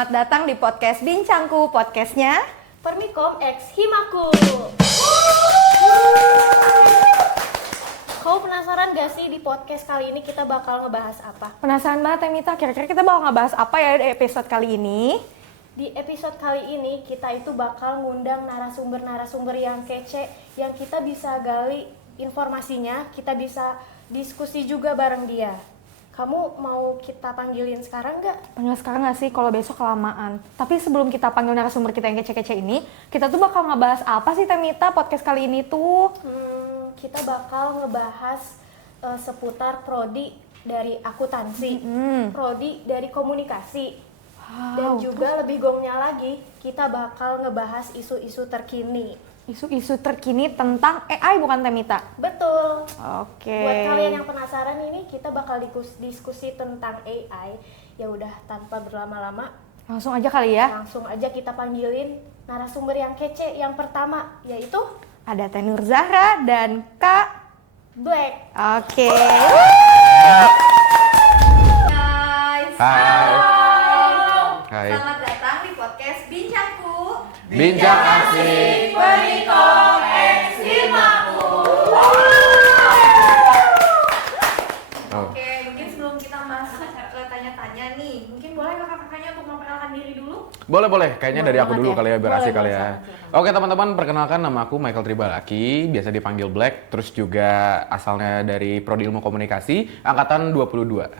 Selamat datang di podcast Bincangku, podcastnya Permikom X Himaku. Kau penasaran gak sih di podcast kali ini kita bakal ngebahas apa? Penasaran banget ya Mita, kira-kira kita bakal ngebahas apa ya di episode kali ini? Di episode kali ini kita itu bakal ngundang narasumber-narasumber yang kece, yang kita bisa gali informasinya, kita bisa diskusi juga bareng dia. Kamu mau kita panggilin sekarang nggak? Panggil sekarang nggak sih? Kalau besok kelamaan. Tapi sebelum kita panggil narasumber kita yang kece-kece ini, kita tuh bakal ngebahas apa sih Temita podcast kali ini tuh? Kita bakal ngebahas seputar prodi dari akuntansi, prodi dari komunikasi, dan juga lebih gongnya lagi, kita bakal ngebahas isu-isu terkini. Isu-isu terkini tentang AI bukan Temita? Betul. Oke. Buat kalian yang penasaran ini, kita bakal diskusi tentang AI. Ya udah tanpa berlama-lama, Langsung aja kali ya. langsung aja kita panggilin narasumber yang kece yang pertama, yaitu Ada Teh Nur Zahra dan Kak Black. Oke. Guys. Hai. Hai. Selamat datang di podcast Bincangku. Bincang asik. Permikom X Himaku. Oke, mungkin sebelum kita masuk ke tanya-tanya nih, mungkin boleh kakak-kakaknya untuk memperkenalkan diri dulu? Boleh. Kayaknya dari aku banget dulu ya. kali ya, biar Boleh, asik kali boleh, ya. silakan. Oke teman-teman, perkenalkan nama aku Michael Tribalaki, biasa dipanggil Black, terus juga asalnya dari Prodi Ilmu Komunikasi, angkatan 22.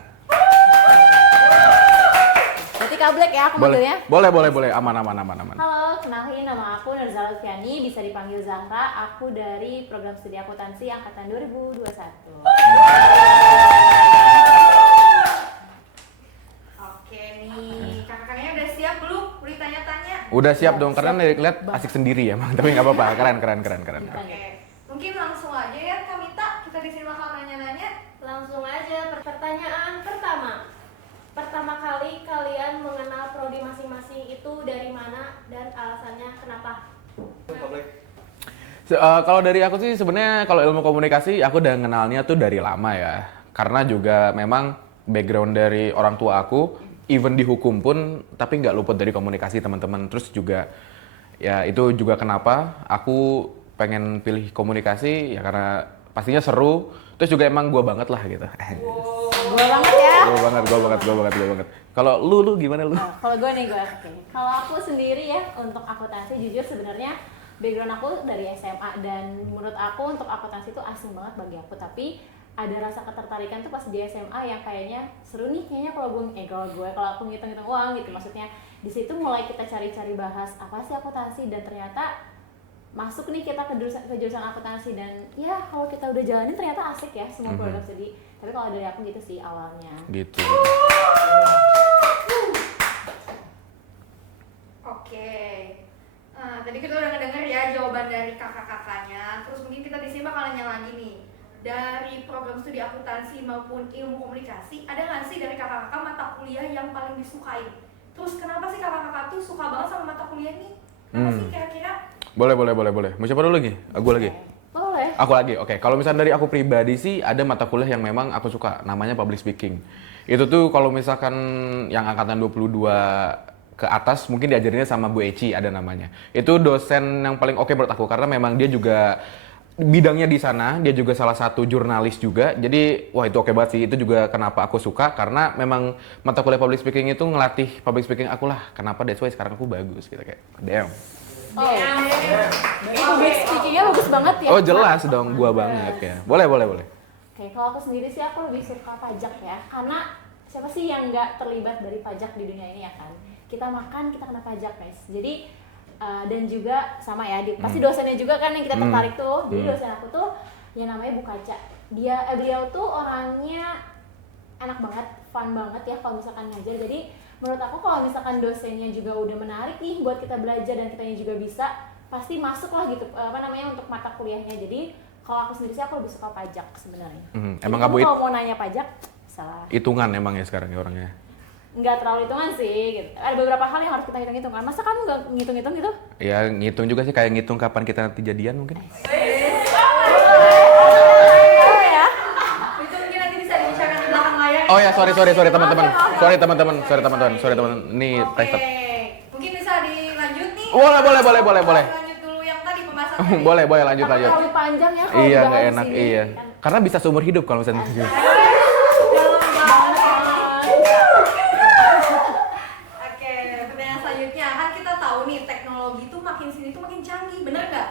Berarti Kak Black ya aku manggilnya? Boleh, aman. Halo, kenalin nama aku Nur Zahra Lutfiani, bisa dipanggil Zahra. Aku dari program studi akuntansi angkatan 2021. Oke nih, kakak-kakaknya udah siap belum? Udah ditanya-tanya? Udah siap Udah dong, karena siap. lihat asik sendiri ya, Bang. Tapi nggak apa-apa, keren. Oke, mungkin langsung aja ya Kak Mita, kita di sini bakal nanya-nanya. Langsung aja, pertanyaan pertama. Pertama kali kalian mengenal prodi masing-masing itu dari mana dan alasannya kenapa? Kalau dari aku sih sebenarnya kalau ilmu komunikasi aku udah kenalnya tuh dari lama ya. Karena juga memang background dari orang tua aku, even di hukum pun, tapi nggak luput dari komunikasi teman-teman. Terus juga ya itu juga kenapa aku pengen pilih komunikasi ya karena pastinya seru. Terus juga emang gua banget lah gitu. Gue banget ya. Gua banget. Kalau lu gimana lu? Kalau gue nih oke. Kalau aku sendiri ya untuk akuntansi jujur sebenarnya background aku dari SMA dan menurut aku untuk akuntansi itu asing banget bagi aku, tapi ada rasa ketertarikan tuh pas di SMA yang kayaknya seru nih kayaknya kalau aku ngitung-ngitung uang gitu, maksudnya di situ mulai kita cari-cari bahas apa sih akuntansi dan ternyata masuk nih kita ke jurusan akuntansi dan ya kalau kita udah jalanin ternyata asik ya semua program studi. Tapi kalau dari aku gitu sih awalnya. Gitu. Oke, tadi kita udah ngedenger ya jawaban dari kakak-kakaknya. Terus mungkin kita di sini bakal nanya lagi nih. Dari program studi akuntansi maupun ilmu komunikasi, ada nggak sih dari kakak-kakak mata kuliah yang paling disukai? Terus kenapa sih kakak-kakak tuh suka banget sama mata kuliah ini? Kenapa sih kira-kira? Boleh. Mau siapa dulu lagi? Aku lagi. Boleh. Aku lagi, oke. Kalau misalnya dari aku pribadi sih ada mata kuliah yang memang aku suka, namanya public speaking. Itu tuh kalau misalkan yang angkatan 22 ke atas mungkin diajarinnya sama Bu Eci ada namanya. Itu dosen yang paling oke menurut aku karena memang dia juga bidangnya di sana, dia juga salah satu jurnalis juga. Jadi wah itu oke banget sih. Itu juga kenapa aku suka karena memang mata kuliah public speaking itu ngelatih public speaking aku lah. Kenapa that's why sekarang aku bagus gitu kayak damn. Oh, ini public speaking-nya bagus banget ya. Oh jelas dong, gua banget ya. Boleh. Oke, kalau aku sendiri sih aku lebih suka pajak ya, karena siapa sih yang nggak terlibat dari pajak di dunia ini ya kan? Kita makan, kita kena pajak guys. Jadi dan juga sama ya, pasti dosennya juga kan yang kita tertarik tuh. Jadi dosen aku tuh yang namanya Bu Kaca. Beliau tuh orangnya enak banget, fun banget ya kalau misalkan ngajar. Jadi menurut aku kalau misalkan dosennya juga udah menarik nih buat kita belajar dan kitanya juga bisa, pasti masuk lah gitu untuk mata kuliahnya. Jadi kalau aku sendiri sih aku lebih suka pajak sebenarnya. Emang Kamu kamu kalau mau nanya pajak salah. hitungan emang ya sekarang ya orangnya? Nggak terlalu hitungan sih gitu. Ada beberapa hal yang harus kita hitung-hitung kan. Masa kamu nggak ngitung-hitung gitu? Ya ngitung juga sih, kayak ngitung kapan kita nanti jadian mungkin. Oh ya. Itu mungkin nanti bisa dibicarakan di belakang layar Oh ya, sorry teman-teman. Sorry teman-teman. Ini Oke, text. mungkin bisa dilanjut nih. Boleh. Lanjut dulu yang tadi pembahasannya. Boleh lanjut. Terlalu panjang ya kalau Iya, dibahas nggak di enak, sini. iya. Karena bisa seumur hidup kalau misalnya. Dalam banget. Oke, pertanyaan selanjutnya kan kita tahu nih teknologi tuh makin sini tuh makin canggih, bener nggak?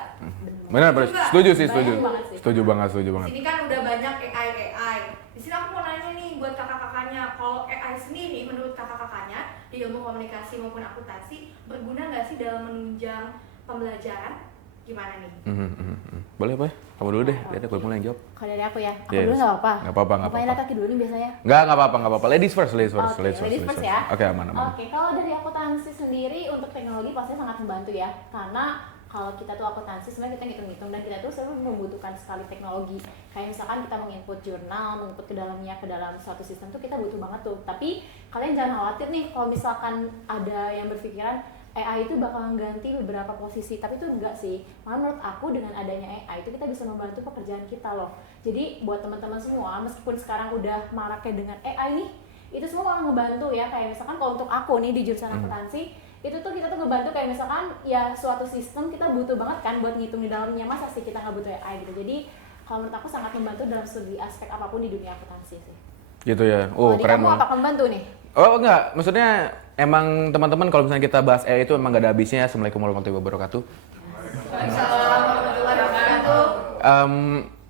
Benar, setuju sih. Banyak banget sih. Setuju banget. Sini kan udah banyak AI. Di sini aku mau nanya nih buat kakak-kakaknya, kalau AI sendiri menurut kakak-kakaknya di ilmu komunikasi maupun akuntansi berguna nggak sih dalam menunjang pembelajaran? Gimana nih? Boleh. Kamu dulu deh, biar aku mulai yang jawab. Kalau dari aku ya, aku Yes. dulu nggak apa-apa. Nggak apa-apa. Pokoknya laki dulu nih biasanya. Nggak apa-apa. Ladies first. Oke, ladies first ya. Oke, aman. Oke, kalau dari akuntansi sendiri untuk teknologi pasti sangat membantu ya. Karena kalau kita tuh akuntansi sebenarnya kita ngitung-ngitung dan kita tuh selalu membutuhkan sekali teknologi. Kayak misalkan kita menginput jurnal, menginput ke dalam suatu sistem tuh kita butuh banget tuh. Tapi kalian jangan khawatir nih kalau misalkan ada yang berpikiran AI itu bakal mengganti beberapa posisi, tapi itu enggak sih. Malah menurut aku dengan adanya AI itu kita bisa membantu pekerjaan kita loh. Jadi buat teman-teman semua, meskipun sekarang udah maraknya dengan AI nih, itu semua malah ngebantu ya. Kayak misalkan kalau untuk aku nih di jurusan akuntansi, itu tuh kita tuh ngebantu kayak misalkan ya suatu sistem kita butuh banget kan buat ngitung di dalamnya, masa sih kita nggak butuh AI gitu. Jadi kalau menurut aku sangat membantu dalam segi aspek apapun di dunia akuntansi sih. Gitu ya. Oh, Kalau di keren kamu banget. apa membantu nih? Oh enggak, maksudnya emang teman-teman kalau misalnya kita bahas AI itu emang gak ada habisnya. Assalamualaikum warahmatullahi wabarakatuh. Waalaikumsalam warahmatullahi wabarakatuh.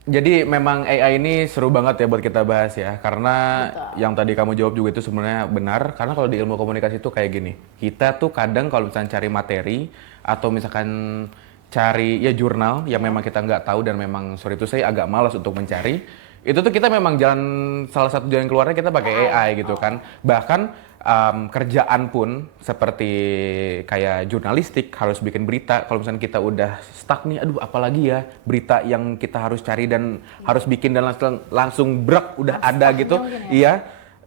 Jadi memang AI ini seru banget ya buat kita bahas ya, karena Betul. yang tadi kamu jawab juga itu sebenarnya benar. Karena kalau di ilmu komunikasi itu kayak gini, kita tuh kadang kalau misalnya cari materi atau misalkan cari ya jurnal yang memang kita nggak tahu dan memang sorry itu saya agak malas untuk mencari, itu tuh kita memang salah satu jalan keluarnya kita pakai AI gitu kan. Bahkan kerjaan pun seperti kayak jurnalistik harus bikin berita. Kalau misalnya kita udah stuck nih, aduh apalagi ya berita yang kita harus cari dan harus bikin dan langsung brek udah ada gitu. mungkin ya? Iya.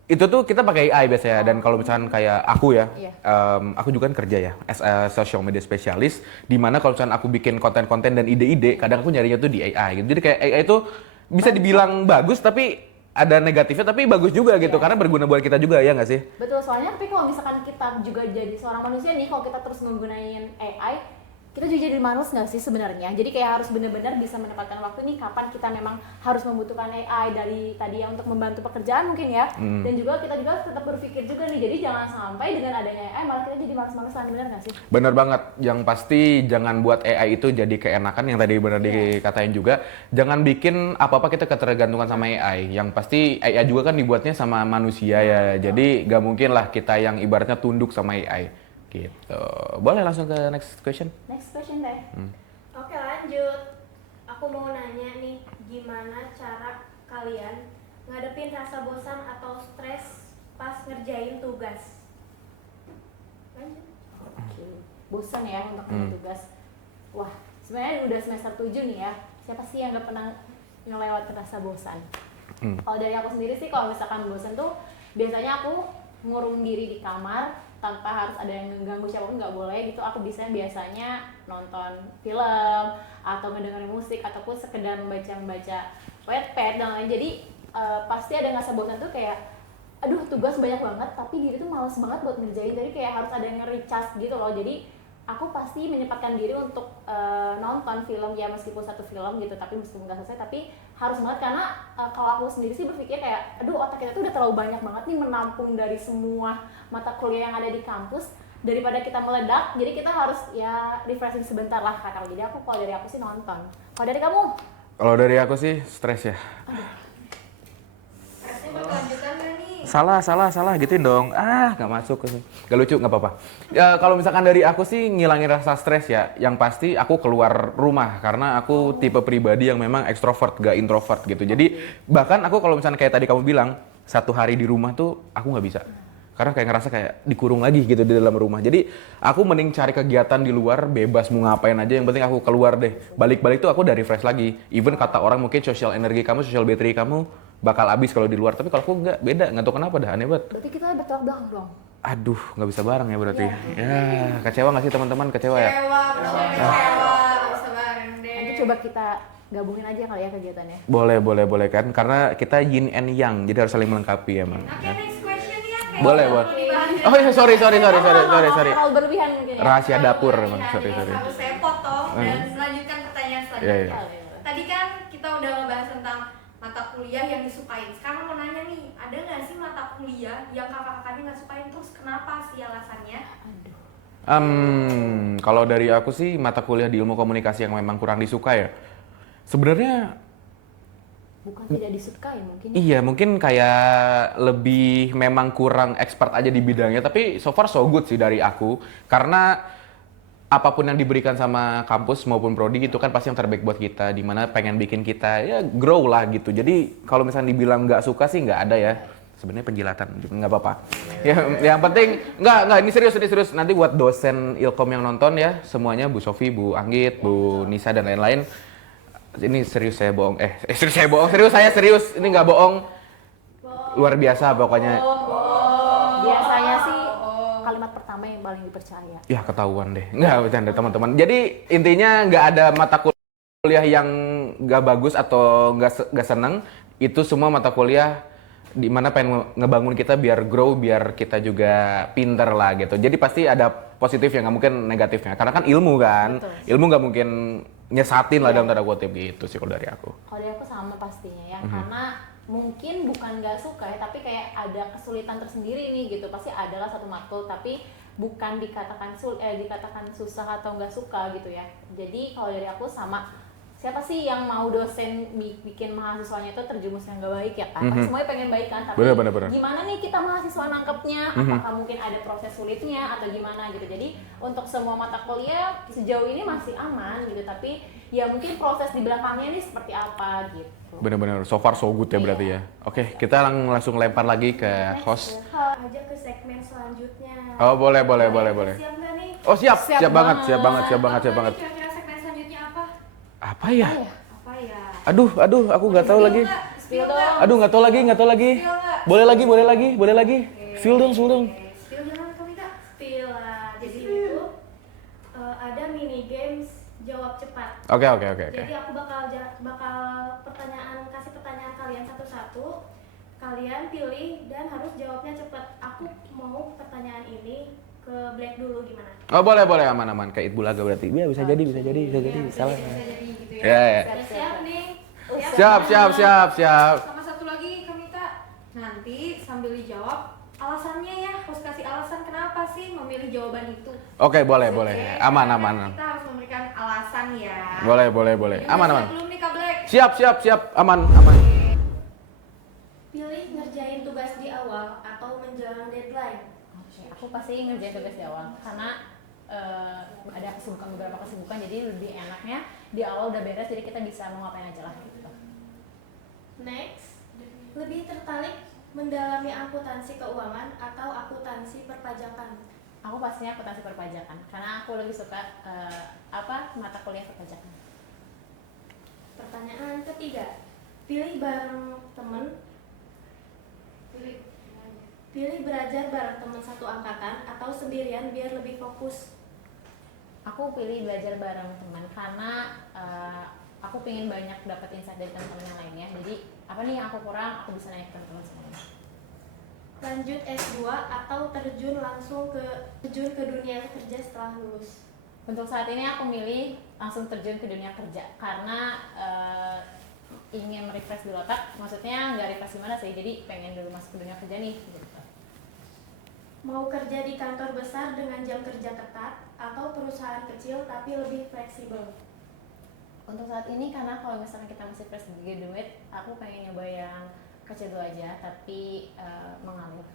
Itu tuh kita pakai AI biasanya. Dan kalau misalnya kayak aku ya, Iya. aku juga kan kerja ya as a social media specialist, di mana kalau misalnya aku bikin konten-konten dan ide-ide, kadang aku nyarinya tuh di AI gitu. Jadi kayak AI itu bisa dibilang bagus tapi ada negatifnya, tapi bagus juga gitu karena berguna buat kita juga, ya nggak sih? Betul, soalnya tapi kalau misalkan kita juga jadi seorang manusia nih, kalau kita terus menggunakan AI, kita juga jadi manusia nggak sih sebenarnya? Jadi kayak harus benar-benar bisa menempatkan waktu nih kapan kita memang harus membutuhkan AI dari tadi ya untuk membantu pekerjaan mungkin ya. Dan juga kita juga tetap berpikir juga nih, jadi jangan sampai dengan adanya AI malah kita jadi malas-malasan, benar nggak sih? Bener banget, yang pasti jangan buat AI itu jadi keenakan yang tadi benar dikatain juga. Jangan bikin apa-apa kita ketergantungan sama AI. Yang pasti AI juga kan dibuatnya sama manusia ya, jadi gak mungkin lah kita yang ibaratnya tunduk sama AI. Gitu. Boleh langsung ke next question? Next question deh. Oke lanjut, aku mau nanya nih, gimana cara kalian ngadepin rasa bosan atau stres pas ngerjain tugas? Lanjut. Oke. Bosan ya untuk tugas. Wah, sebenarnya udah semester 7 nih ya. Siapa sih yang nggak pernah ngelewatin rasa bosan? Kalau dari aku sendiri sih, kalau misalkan bosan tuh biasanya aku ngurung diri di kamar tanpa harus ada yang mengganggu, siapapun nggak boleh gitu. Aku biasanya nonton film atau mendengar musik ataupun sekedar membaca Wattpad dan lain. Jadi pasti ada rasa bosan tuh kayak aduh tugas banyak banget tapi diri tuh males banget buat ngerjain, jadi kayak harus ada yang nge-recharge gitu loh. Jadi aku pasti menyempatkan diri untuk nonton film ya, meskipun satu film gitu tapi meskipun nggak selesai tapi harus banget. Karena kalau aku sendiri sih berpikir kayak aduh otak kita tuh udah terlalu banyak banget nih menampung dari semua mata kuliah yang ada di kampus, daripada kita meledak jadi kita harus ya refreshing sebentar lah kata. Jadi aku kalau dari aku sih nonton. Kalau dari kamu? Kalau dari aku sih stres ya. Stresnya berkelanjutan nggak nih? Salah, gituin dong. Nggak masuk. Gak lucu, nggak apa-apa. Ya, kalau misalkan dari aku sih ngilangin rasa stres ya, yang pasti aku keluar rumah karena aku tipe pribadi yang memang ekstrovert, gak introvert gitu. Jadi bahkan aku kalau misalnya kayak tadi kamu bilang, satu hari di rumah tuh aku nggak bisa. Karena kayak ngerasa kayak dikurung lagi gitu di dalam rumah. Jadi aku mending cari kegiatan di luar, bebas mau ngapain aja, yang penting aku keluar deh. Balik-balik tuh aku udah refresh lagi. Even kata orang mungkin social energi kamu, social battery kamu bakal habis kalau di luar. Tapi kalau aku nggak, beda, nggak tahu kenapa dah, aneh banget. Berarti kita bertolak belakang dong. Aduh, nggak bisa bareng ya berarti. Ya, kecewa nggak sih teman-teman? Kecewa ya? Kecewa, nggak bisa bareng deh. Nanti coba kita gabungin aja kali ya kegiatannya. Boleh kan, karena kita yin and yang, jadi harus saling melengkapi emang. Oke, next question ya. Kayak Boleh, perlu boleh. dibahas. Oh iya, sorry. Terlalu berlebihan mungkin ya. Rahasia dapur Terlalu emang, berlebihan sorry. ya. Harus saya potong dan melanjutkan pertanyaan selanjutnya. Iya. Tadi kan kita udah ngebahas tentang mata kuliah yang disukain. Sekarang mau nanya nih, ada nggak sih mata kuliah yang kakak-kakaknya nggak sukain, terus kenapa sih alasannya? Aduh. Kalau dari aku sih mata kuliah di ilmu komunikasi yang memang kurang disuka ya. Sebenarnya Bukan tidak disukai mungkin. iya, mungkin kayak lebih memang kurang expert aja di bidangnya, tapi so far so good sih dari aku. Karena apapun yang diberikan sama kampus maupun prodi itu kan pasti yang terbaik buat kita, dimana pengen bikin kita ya grow lah gitu. Jadi kalau misalnya dibilang nggak suka sih nggak ada ya. Sebenarnya penjilatan, nggak apa-apa. Yang penting nggak ini serius. Nanti buat dosen Ilkom yang nonton ya, semuanya Bu Sofi, Bu Anggit, Bu Nisa dan lain-lain. Ini serius saya bohong. Serius. Ini nggak bohong. Luar biasa pokoknya. Biasanya sih kalimat pertama yang paling dipercaya. Ya ketahuan deh. Nggak bercanda teman-teman. Jadi intinya nggak ada mata kuliah yang nggak bagus atau nggak seneng. Itu semua mata kuliah di mana pengen ngebangun kita biar grow, biar kita juga pinter lah gitu. Jadi pasti ada positifnya, nggak mungkin negatifnya. Karena kan ilmu kan. Betul. Ilmu nggak mungkin nyesatin lah dalam tanda kutip gitu sih kalau dari aku. Kalau dari aku sama pastinya ya, karena mungkin bukan nggak suka ya, tapi kayak ada kesulitan tersendiri nih gitu. Pasti adalah satu matkul, tapi bukan dikatakan dikatakan susah atau nggak suka gitu ya. Jadi kalau dari aku sama, siapa sih yang mau dosen bikin mahasiswanya itu terjumus yang nggak baik ya kan? Pasti semuanya pengen baik kan, tapi Bener. gimana nih kita mahasiswa nangkepnya? Apakah mungkin ada proses sulitnya atau gimana gitu? Jadi untuk semua mata kuliah sejauh ini masih aman gitu, tapi ya mungkin proses di belakangnya nih seperti apa gitu. Bener-bener, so far so good ya berarti ya. Oke, kita langsung lempar lagi ke host. Aja ke segmen selanjutnya. Oh boleh. Siap nggak nih? Oh siap banget. Kira-kira segmen selanjutnya apa? Apa ya? Apa ya? Aduh, aku nggak tahu lagi. Spill dong. Aduh, nggak tahu lagi. Spill nggak? Boleh lagi. Spill dong. Oke, spill jangan kami Kak. Spill lah. Jadi itu ada mini games jawab cepat. Oke. Jadi aku bakal kasih pertanyaan kalian satu-satu. Kalian pilih dan harus jawabnya cepat. Aku mau pertanyaan ini ke Black dulu gimana? Oh boleh aman. Kayak Itbulaga berarti. Ya bisa jadi. Salah. Bisa jadi gitu ya. Ya. Udah siap nih? Siap. Sama satu lagi kami Kak. Nanti sambil dijawab alasannya ya, harus kasih alasan kenapa sih memilih jawaban itu. Oke, boleh. Oke, Aman. Kita harus memberikan alasan ya. Boleh. Jadi Aman. udah siap belum nih Kak Black? Siap. Aman. Pilih ngerjain tugas di awal atau menjelang deadline. Oke, aku pasti ngerjain tugas di awal karena ada beberapa kesibukan, jadi lebih enaknya di awal udah beres, jadi kita bisa mau ngapain aja lah gitu. Next, lebih tertarik mendalami akuntansi keuangan atau akuntansi perpajakan? Aku pastinya akuntansi perpajakan karena aku lebih suka mata kuliah perpajakan. Pertanyaan ketiga, pilih bareng temen, pilih belajar bareng teman satu angkatan atau sendirian biar lebih fokus. Aku pilih belajar bareng teman karena aku pengen banyak dapat insight dari teman-teman yang lainnya. Jadi apa nih yang aku kurang, aku bisa nanya ke teman-teman semuanya. Lanjut S2 atau terjun ke dunia kerja setelah lulus? Untuk saat ini aku milih langsung terjun ke dunia kerja karena ingin merefresh dulu otak. Maksudnya nggak refresh gimana sih, jadi pengen dulu masuk ke dunia kerja nih gitu. Mau kerja di kantor besar dengan jam kerja ketat atau perusahaan kecil tapi lebih fleksibel? Untuk saat ini karena kalau misalnya kita masih fresh graduate, aku pengen nyoba yang kecil dulu aja tapi mengalir.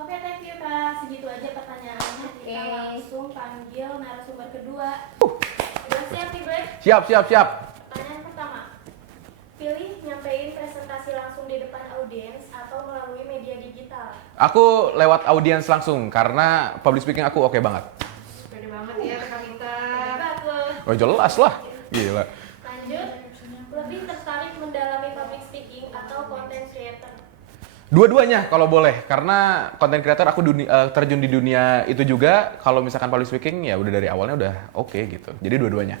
Oke, thank you Kak. Segitu aja pertanyaannya. Kita langsung panggil narasumber kedua. Udah siap nih, Brek? Siap. Pertanyaan pertama. Pilih nyampein presentasi langsung di depan audiens atau melalui media digital? Aku lewat audiens langsung karena public speaking aku oke banget. Pede banget ya Kak Mita. Bagus. Oh jelas lah. Gila. Lanjut. Lebih tertarik mendalami public speaking atau content creator? Dua-duanya kalau boleh, karena content creator aku terjun di dunia itu juga. Kalau misalkan public speaking ya udah dari awalnya udah oke gitu. Jadi dua-duanya.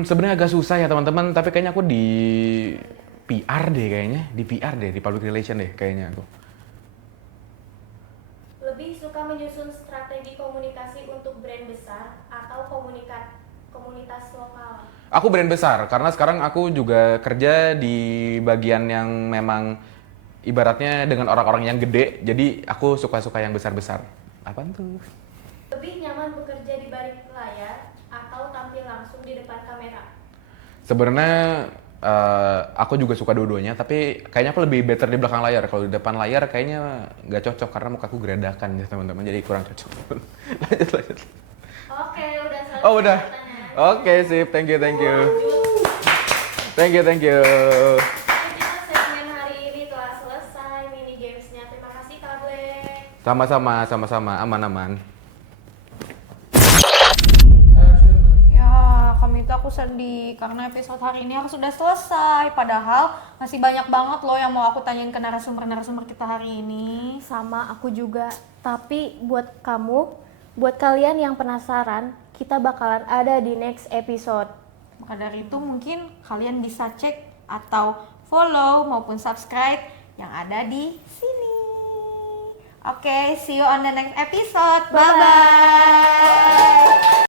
Sebenarnya agak susah ya teman-teman, tapi kayaknya aku di PR deh kayaknya, di public relation deh kayaknya aku. Lebih suka menyusun strategi komunikasi untuk brand besar atau komunitas lokal? Aku brand besar, karena sekarang aku juga kerja di bagian yang memang ibaratnya dengan orang-orang yang gede, jadi aku suka-suka yang besar-besar. Apaan tuh? Lebih nyaman bekerja di balik layar atau tampil langsung di depan kamera? Sebenarnya aku juga suka dua-duanya, tapi kayaknya aku lebih better di belakang layar. Kalau di depan layar kayaknya nggak cocok karena mukaku geradakan ya teman-teman, jadi kurang cocok. lanjut. Oke, udah selesai. Oh udah. pertanyaannya. Oke sip, thank you. Lanjut. Thank you. Kita segmen hari ini telah selesai mini gamesnya. Terima kasih Kak Black. Sama-sama, aman-aman. Ya, kami itu aku sedih karena episode hari ini harus sudah selesai. Padahal masih banyak banget loh yang mau aku tanyain ke narasumber kita hari ini. Sama aku juga. Tapi buat kalian yang penasaran, kita bakalan ada di next episode. Maka dari itu mungkin kalian bisa cek atau follow maupun subscribe yang ada di sini. Oke, see you on the next episode. Bye-bye.